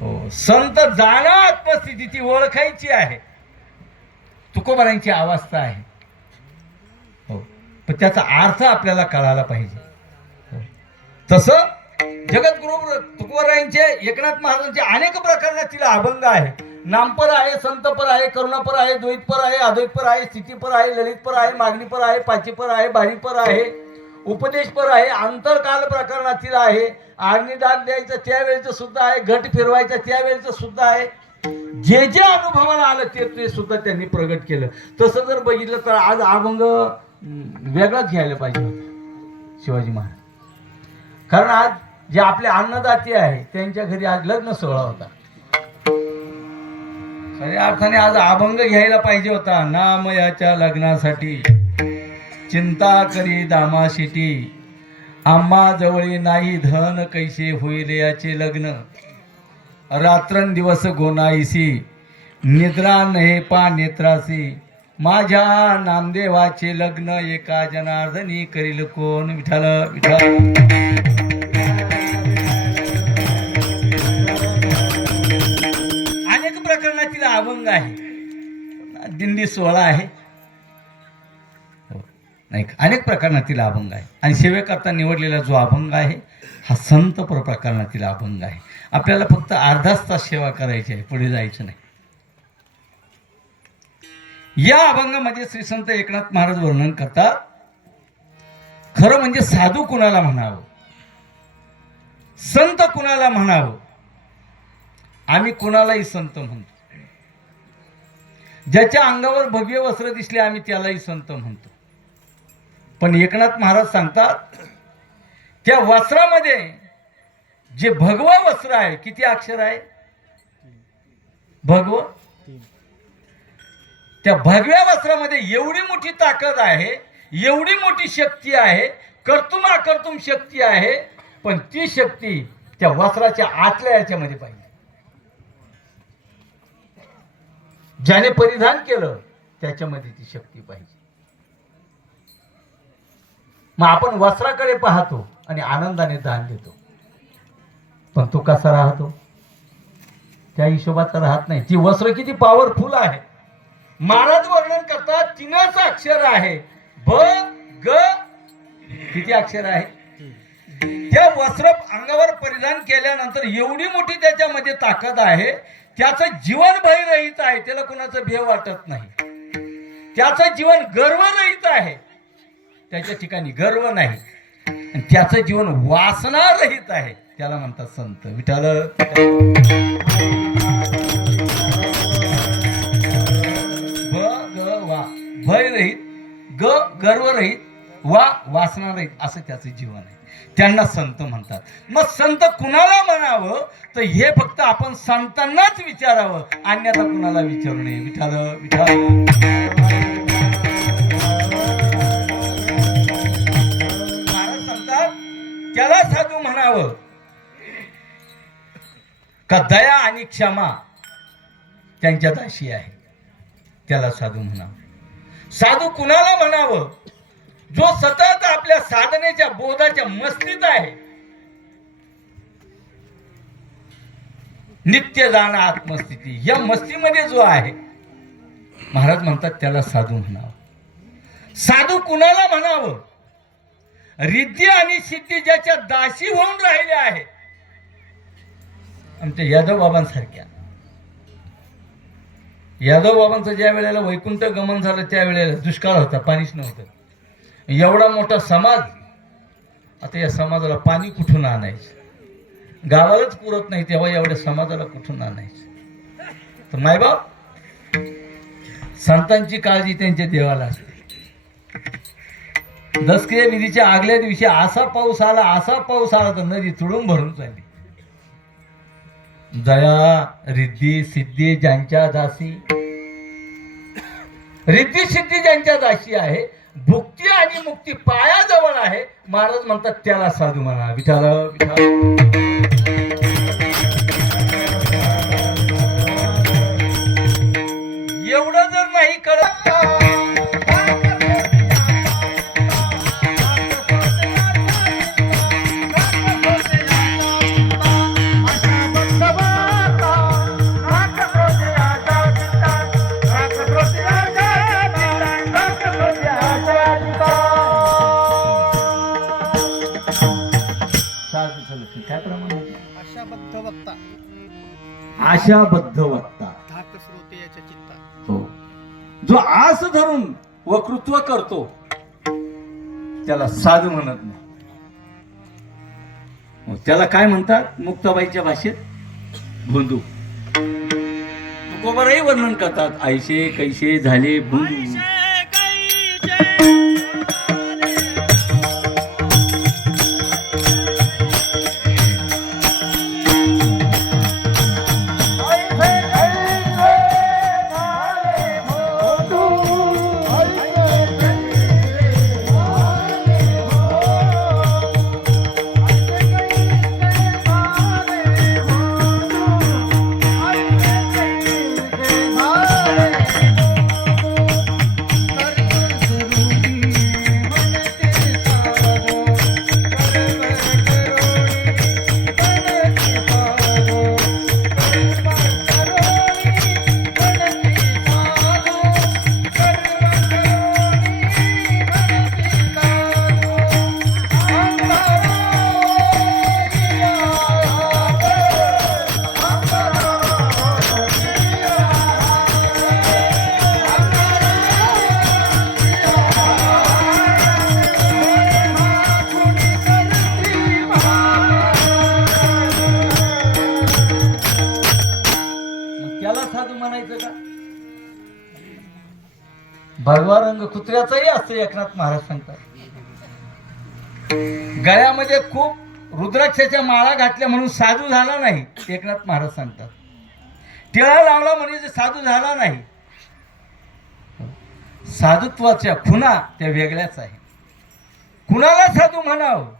हो. संत जाणं आत्मस्थिती ती ओळखायची आहे. तुकोबारांची अवस्था आहे. हो. पण त्याचा अर्थ आपल्याला कळायला पाहिजे. हो. तसं जगद्गुरु तुकोबारायांचे एकनाथ महाराजांचे अनेक प्रकरणातील अभंग आहे. नामपर आहे संतपर आहे करुणापर आहे द्वैतपर आहे अद्वैतपर आहे स्थितीपर आहे ललितपर आहे मागणीपर आहे पाचीपर आहे बारीपर आहे. उपदेशपर आहे अंतरकाल प्रकरणातील आहे आग्नी दाग द्यायचं त्यावेळेचं सुद्धा आहे घट फिरवायचं त्यावेळेचं सुद्धा आहे. जे जे अनुभवाला आलं ते ते सुद्धा त्यांनी प्रगट केलं. तसं जर बघितलं तर आज अभंग वेगळाच घ्यायला पाहिजे होता शिवाजी महाराज. कारण आज जे आपले अन्नदाते आहे त्यांच्या घरी आज लग्न सोहळा होता. खऱ्या अर्थाने आज अभंग घ्यायला पाहिजे होता नामयाच्या लग्नासाठी. चिंता करी दामाशिटी आम्हा जवळी नाही धन कैसे होईल याचे लग्न. रात्रंदिवस गोनाईसी. निद्रा नहे पा नेत्रासी. माझ्या नामदेवाचे लग्न एका जनार्दनी करील कोण? विठाल विठाल अनेक प्रकरणातील अभंग आहे. दिंडी सोहळा आहे. नाही अनेक प्रकरणातील अभंग आहे. आणि सेवेकरता निवडलेला जो अभंग आहे हा संत प्र- प्रकरणातील अभंग आहे. आपल्याला फक्त अर्धाच तास सेवा करायची आहे पुढे जायचं नाही. या अभंगामध्ये श्री संत एकनाथ महाराज वर्णन करतात खरं म्हणजे साधू कुणाला म्हणावं? संत कुणाला म्हणावं? आम्ही कुणालाही संत म्हणतो. ज्याच्या अंगावर भव्य वस्त्र दिसले आम्ही त्यालाही संत म्हणतो. पण एकनाथ महाराज सांगतात त्या वस्त्रामध्ये जे भगवा वस्त्र आहे किती अक्षर आहे? भगव? त्या भगव्या वस्त्रामध्ये एवढी मोठी ताकद आहे एवढी मोठी शक्ती आहे कर्तुम अकर्तुम शक्ती आहे पण ती शक्ती त्या वस्त्राच्या आतल्या याच्यामध्ये पाहिजे. ज्याने परिधान केलं त्याच्यामध्ये ती शक्ती पाहिजे. मग आपण वस्त्राकडे पाहतो आणि आनंदाने दान देतो. पण तो कसा राहतो? त्या हिशोबाचा राहत नाही. ती वस्त्र किती पॉवरफुल आहे. महाराज वर्णन करतात तीनच अक्षर आहे. ब ग किती अक्षर आहे? त्या वस्त्र अंगावर परिधान केल्यानंतर एवढी मोठी त्याच्यामध्ये ताकद आहे त्याचं जीवन भयरहित आहे त्याला कोणाचं भेव वाटत नाही. त्याचं जीवन गर्वरहित आहे. त्याच्या ठिकाणी गर्व नाही. आणि त्याचं जीवन वासनारहित आहे. त्याला म्हणतात संत. विठाल ग वा. भयरहित ग गर्वरहित वा वासनारहित असं त्याचं जीवन आहे. त्यांना संत म्हणतात. मग संत कुणाला म्हणावं? तर हे फक्त आपण संतांनाच विचारावं. अन्यथा कुणाला विचारू नये. विठाल विठाल का दया आणि क्षमा त्यांच्यात अशी आहे. त्याला साधू म्हणावं. साधू कुणाला म्हणावं? जो सतत आपल्या साधनेच्या बोधाच्या मस्तीत आहे. नित्य जाणं आत्मस्थिती. या मस्तीमध्ये जो आहे महाराज म्हणतात त्याला साधू म्हणावं. साधू कुणाला म्हणावं? रिद्धी आणि सिद्धी ज्याच्या दासी होऊन राहिल्या आहे आमच्या यादव बाबांसारख्या. यादव बाबांचं ज्या वेळेला वैकुंठ गमन झालं त्यावेळेला दुष्काळ होता पाणीच नव्हतं. एवढा मोठा समाज आता या समाजाला पाणी कुठून आणायचं? गावालाच पुरत नाही तेव्हा एवढ्या समाजाला कुठून आणायचं? तर मायबाप संतांची काळजी त्यांच्या देवाला असते. दसक्रिया विधीच्या आगल्या दिवशी असा पाऊस आला असा पाऊस आला तर नदी चुडून भरून चालली. दया रिद्धी सिद्धी ज्यांच्या दासी. रिद्धी सिद्धी ज्यांच्या दासी आहे भुक्ती आणि मुक्ती पायाजवळ आहे. महाराज म्हणतात त्याला साधू म्हणा. विठाल विठाल बद्ध वक्ता आशाबद्ध वक्ता धाक श्रोते याच्या चित्ता हो. जो आस धरून वक्तृत्व करतो त्याला साधू म्हणत नाही. हो, त्याला काय म्हणतात? मुक्ताबाईच्या भाषेत? भोंदू. तुकोबरही वर्णन करतात. ऐशे कैसे झाले भोंदू. म्हणायचं का? भगवा रंग कुत्र्याचाही असतो एकनाथ महाराज सांगतात. गळ्यामध्ये खूप रुद्राक्षाच्या माळा घातल्या म्हणून साधू झाला नाही एकनाथ महाराज सांगतात. टिळा लावला म्हणजे साधू झाला नाही. साधुत्वाच्या खुणा त्या वेगळ्याच आहे. कुणाला साधू म्हणावं?